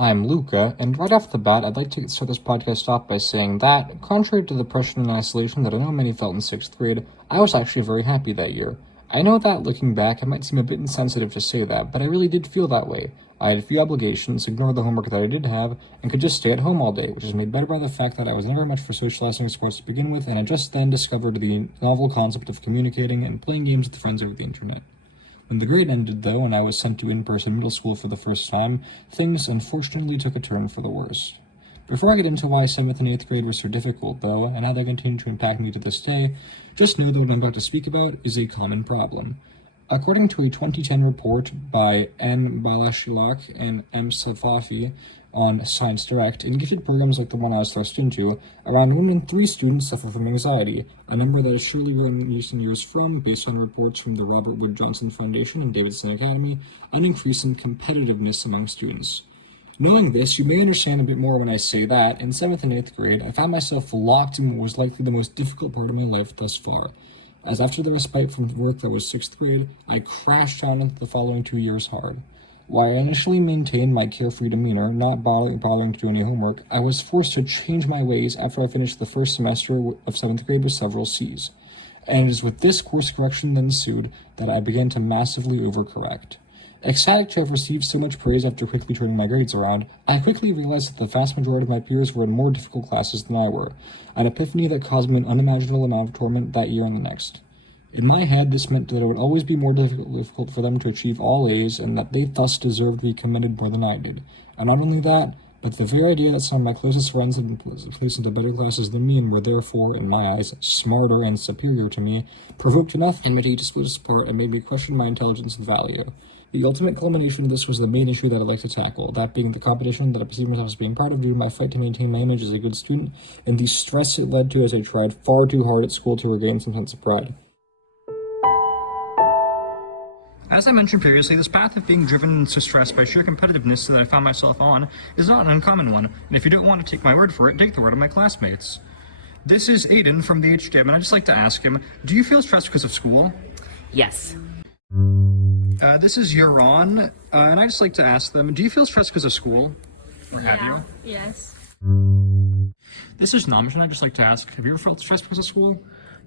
I'm Luka, and right off the bat, I'd like to start this podcast off by saying that, contrary to the depression and isolation that I know many felt in 6th grade, I was actually very happy that year. I know that, looking back, it might seem a bit insensitive to say that, but I really did feel that way. I had few obligations, ignored the homework that I did have, and could just stay at home all day, which is made better by the fact that I was never much for socializing or sports to begin with, and I just then discovered the novel concept of communicating and playing games with friends over the internet. When the grade ended, though, and I was sent to in-person middle school for the first time, things unfortunately took a turn for the worst. Before I get into why 7th and 8th grade were so difficult, though, and how they continue to impact me to this day, just know that what I'm about to speak about is a common problem. According to a 2010 report by Balashilak and M. Safafi on Science Direct, in gifted programs like the one I was thrust into, around 1 in 3 students suffer from anxiety, a number that has surely grown in recent years from, based on reports from the Robert Wood Johnson Foundation and Davidson Academy, an increase in competitiveness among students. Knowing this, you may understand a bit more when I say that, in 7th and 8th grade, I found myself locked in what was likely the most difficult part of my life thus far, as after the respite from work that was 6th grade, I crashed down into the following 2 years hard. While I initially maintained my carefree demeanor, not bothering to do any homework, I was forced to change my ways after I finished the first semester of 7th grade with several C's. And it is with this course correction that ensued that I began to massively overcorrect. Ecstatic to have received so much praise after quickly turning my grades around, I quickly realized that the vast majority of my peers were in more difficult classes than I were, an epiphany that caused me an unimaginable amount of torment that year and the next. In my head, this meant that it would always be more difficult for them to achieve all A's, and that they thus deserved to be commended more than I did. And not only that, but the very idea that some of my closest friends had been placed into better classes than me and were therefore, in my eyes, smarter and superior to me, provoked enough enmity to split us apart and made me question my intelligence and value. The ultimate culmination of this was the main issue that I'd like to tackle, that being the competition that I perceived myself as being part of due to my fight to maintain my image as a good student, and the stress it led to as I tried far too hard at school to regain some sense of pride. As I mentioned previously, this path of being driven to stress by sheer competitiveness that I found myself on is not an uncommon one, and if you don't want to take my word for it, take the word of my classmates. This is Aiden from the HDM, and I'd just like to ask him, do you feel stressed because of school? Yes. This is Yaron, and I'd just like to ask them, do you feel stressed because of school? Or have you? Yes. This is Namjoon, I'd just like to ask, have you ever felt stressed because of school?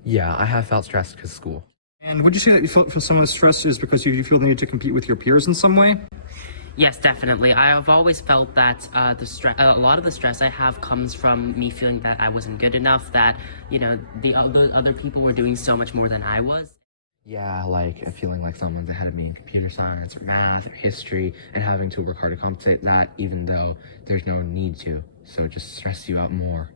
Yeah, I have felt stressed because of school. And would you say that you felt for some of the stress is because you feel the need to compete with your peers in some way? Yes, definitely. I have always felt that a lot of the stress I have comes from me feeling that I wasn't good enough, that, the other people were doing so much more than I was. Yeah, like feeling like someone's ahead of me in computer science or math or history and having to work hard to compensate that even though there's no need to. So it just stresses you out more.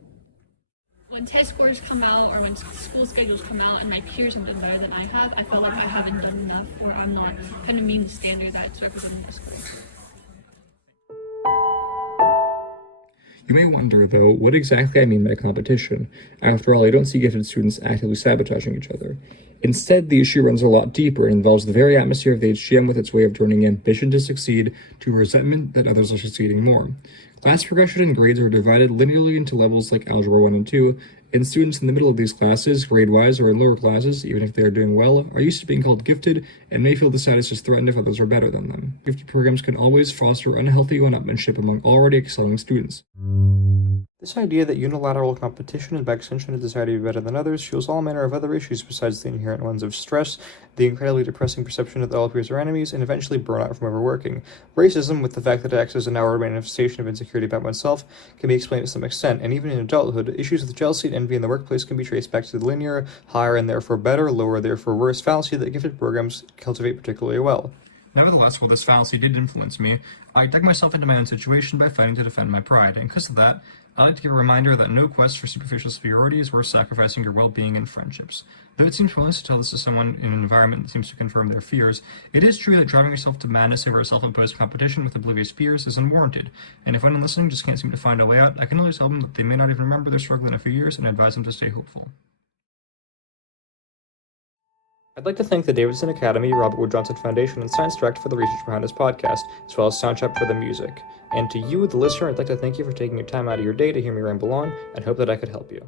When test scores come out or when school schedules come out and my peers have done better than I have, I feel like I haven't done enough or I'm not kind of meeting the standard that's represented in my school. You may wonder, though, what exactly I mean by competition. After all, I don't see gifted students actively sabotaging each other. Instead, the issue runs a lot deeper and involves the very atmosphere of the HGM with its way of turning ambition to succeed to resentment that others are succeeding more. Class progression and grades are divided linearly into levels like Algebra 1 and 2, and students in the middle of these classes, grade-wise or in lower classes, even if they are doing well, are used to being called gifted and may feel the status is threatened if others are better than them. Gifted programs can always foster unhealthy one-upmanship among already excelling students. This idea that unilateral competition and by extension a desire to be better than others fuels all manner of other issues besides the inherent ones of stress, the incredibly depressing perception that all peers are enemies, and eventually burnout from overworking. Racism, with the fact that it acts as an outward manifestation of insecurity about oneself, can be explained to some extent, and even in adulthood, issues with jealousy and envy in the workplace can be traced back to the linear, higher and therefore better, lower therefore worse fallacy that gifted programs cultivate particularly well. Nevertheless, while this fallacy did influence me, I dug myself into my own situation by fighting to defend my pride, and because of that, I'd like to give a reminder that no quest for superficial superiority is worth sacrificing your well-being and friendships. Though it seems pointless to tell this to someone in an environment that seems to confirm their fears, it is true that driving yourself to madness over a self-imposed competition with oblivious peers is unwarranted, and if anyone listening just can't seem to find a way out, I can only tell them that they may not even remember their struggle in a few years and advise them to stay hopeful. I'd like to thank the Davidson Academy, Robert Wood Johnson Foundation, and Science Direct for the research behind this podcast, as well as Soundtrap for the music. And to you, the listener, I'd like to thank you for taking your time out of your day to hear me ramble on, and hope that I could help you.